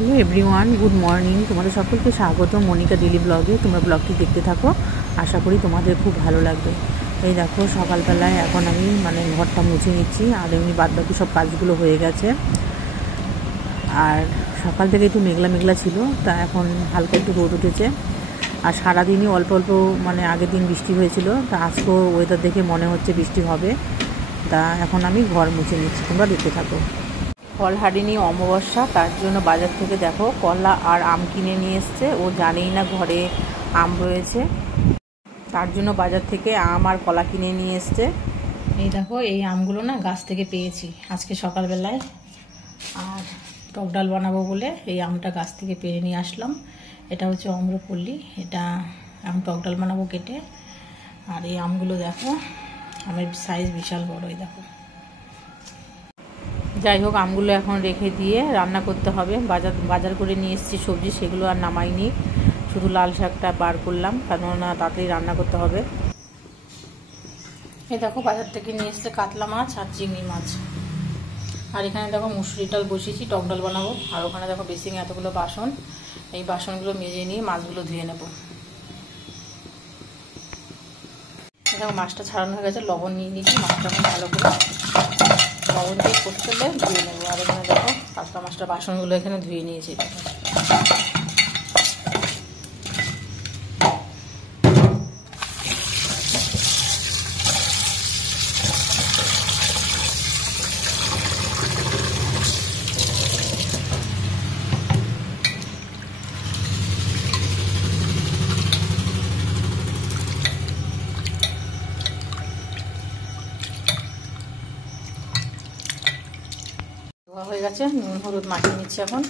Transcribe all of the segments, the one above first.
Hello everyone, good morning. তোমাদের সকলকে স্বাগত মনিকা ডেলি ব্লগে। তোমরা ব্লগটি দেখতে থাকো, আশা করি তোমাদের খুব ভালো লাগবে। এই দেখো সকালবেলায় এখন আমি ঘরটা মুছে নিচ্ছি, আর এমনি বাদবাকি সব কাজগুলো হয়ে গেছে। আর সকাল থেকে একটু মেঘলা মেঘলা ছিল, তা এখন হালকা একটু রোদ উঠেছে। আর সারাদিনই অল্প অল্প আগের দিন বৃষ্টি হয়েছিল, তা আজকেও ওয়েদার দেখে মনে হচ্ছে বৃষ্টি হবে। তা এখন আমি ঘর মুছে নিচ্ছি, তোমরা দেখতে থাকো। ফল হারিনি অমাবস্যা, তার জন্য বাজার থেকে দেখো কলা আর আম কিনে নিয়ে এসছে। ও জানেই না ঘরে আম রয়েছে, তার জন্য বাজার থেকে আম আর কলা কিনে নিয়ে এসছে। এই দেখো এই আমগুলো না গাছ থেকে পেয়েছি আজকে সকালবেলায়, আর টক ডাল বানাবো বলে এই আমটা গাছ থেকে পেরে নিয়ে আসলাম। এটা হচ্ছে অম্রপল্লী, এটা এখন টক ডাল বানাবো কেটে। আর এই আমগুলো দেখো, আমের সাইজ বিশাল বড়। এই দেখো, যাই হোক আমগুলো এখন রেখে দিয়ে রান্না করতে হবে। বাজার করে নিয়ে এসেছি সবজি, সেগুলো আর নামাইনি, শুধু লাল শাকটা বার করলাম, কেননা তাড়াতাড়ি রান্না করতে হবে। এই দেখো বাজার থেকে নিয়ে এসছে কাতলা মাছ আর চিংড়ি মাছ। আর এখানে দেখো মুসুরি ডাল বসিয়েছি, টক ডাল বানাবো। আর ওখানে দেখো বেসিনে এতগুলো বাসন, এই বাসনগুলো মেজে নিয়ে মাছগুলো ধুয়ে নেব। দেখো মাছটা ছাড়ানো হয়ে গেছে, লবণ নিয়ে নিয়েছি। মাছটা এখন ভালো করে লবণ দিয়ে কষলে ধুয়ে নেবো। আর এখানে দেখো কাতলা মাছটা বাসনগুলো এখানে ধুয়ে নিয়েছি। হয়ে গেছে, নুন হলুদ মাখিয়ে নিচ্ছি এখন।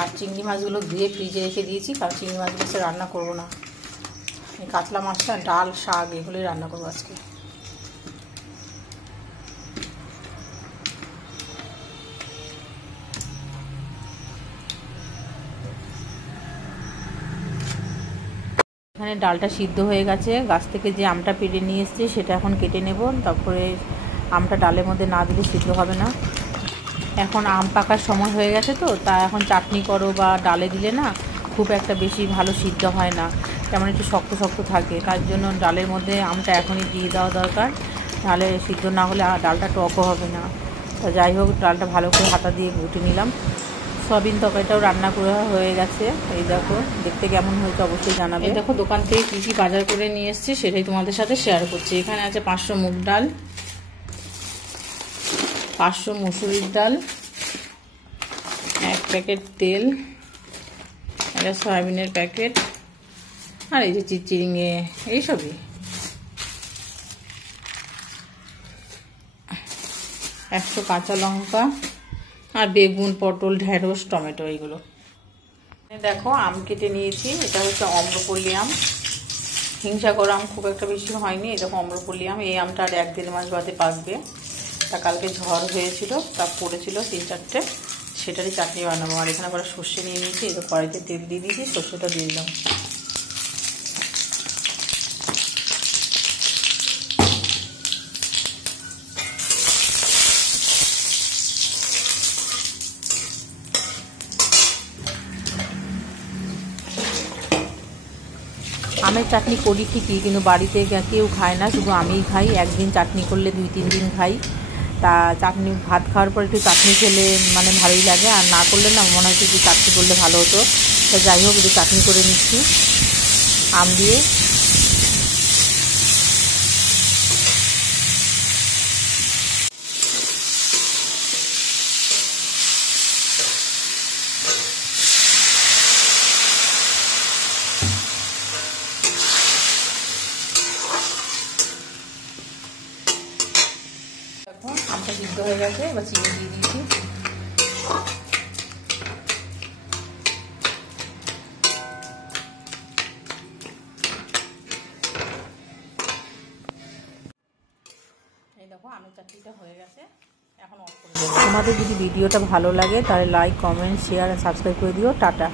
আর চিংড়ি মাছগুলো ধুয়ে ফ্রিজে রেখে দিয়েছি, কারণ চিংড়ি মাছগুলো রান্না করবো না। এই কাতলা মাছটা ডাল শাক এগুলোই রান্না করবো আজকে। এখানে ডালটা সিদ্ধ হয়ে গেছে, গাছ থেকে যে আমটা পেড়ে নিয়ে এসেছি সেটা এখন কেটে নেব। তারপরে আমটা ডালের মধ্যে না দিলে সিদ্ধ হবে না। এখন আম পাকার সময় হয়ে গেছে তো, তা এখন চাটনি করো বা ডালে দিলে না খুব একটা বেশি ভালো সিদ্ধ হয় না, তেমন একটু শক্ত শক্ত থাকে। তার জন্য ডালের মধ্যে আমটা এখনই দিয়ে দেওয়া দরকার, নাহলে সিদ্ধ না হলে ডালটা টকও হবে না। তা যাই হোক ডালটা ভালো করে হাতা দিয়ে ঘুটে নিলাম। সয়াবিন তরকারিটাও রান্না করা হয়ে গেছে। এই দেখো দেখতে কেমন হয়েছে অবশ্যই জানাবে। এই দেখো দোকান থেকে কী কী বাজার করে নিয়ে এসেছি সেটাই তোমাদের সাথে শেয়ার করছি। এখানে আছে 500 মুগ ডাল, 500 মুসুরির ডাল, 1 প্যাকেট তেল, এটা সয়াবিনের প্যাকেট, আর এই যে চিচিরিঙে এইসবই। 100 কাঁচা লঙ্কা, আর বেগুন, পটল, ঢেঁড়স, টমেটো এইগুলো। দেখো আম কেটে নিয়েছি, এটা হচ্ছে অম্রপল্লী আম। হিংসাকর আম খুব একটা বেশি হয়নি। এই দেখো অম্রপল্লী আম, এই আমটা আর 1-1.5 মাস বাদে পাকবে। তা কালকে ঝড় হয়েছিল, তা পড়েছিল 3-4টে, সেটারই চাটনি বানাবো। আর এখানে আবার সর্ষে নিয়ে নিয়েছি, এই কড়াইতে তেল দিয়ে দিয়েছি, সর্ষেটা দিয়ে দিলাম। আমের চাটনি করি ঠিকই, কিন্তু বাড়িতে কেউ খায় না, শুধু আমিই খাই। একদিন চাটনি করলে 2-3 দিন খাই। তা চাটনি ভাত খাওয়ার পর একটু চাটনি খেলে ভালোই লাগে, আর না করলে না মনে হচ্ছে যে চাটনি করলে ভালো হতো। তা যাই হোক একটু চাটনি করে নিচ্ছি আম দিয়ে। আমটা সিদ্ধ হয়ে গেছে, এবার চিনি দিয়ে দিয়েছি। এই দেখো আমের চাটনিটা হয়ে গেছে, এখন অফ করে দেবো। তোমাদের যদি ভিডিওটা ভালো লাগে তাহলে লাইক, কমেন্ট, শেয়ার আর সাবস্ক্রাইব করে দিও। টাটা।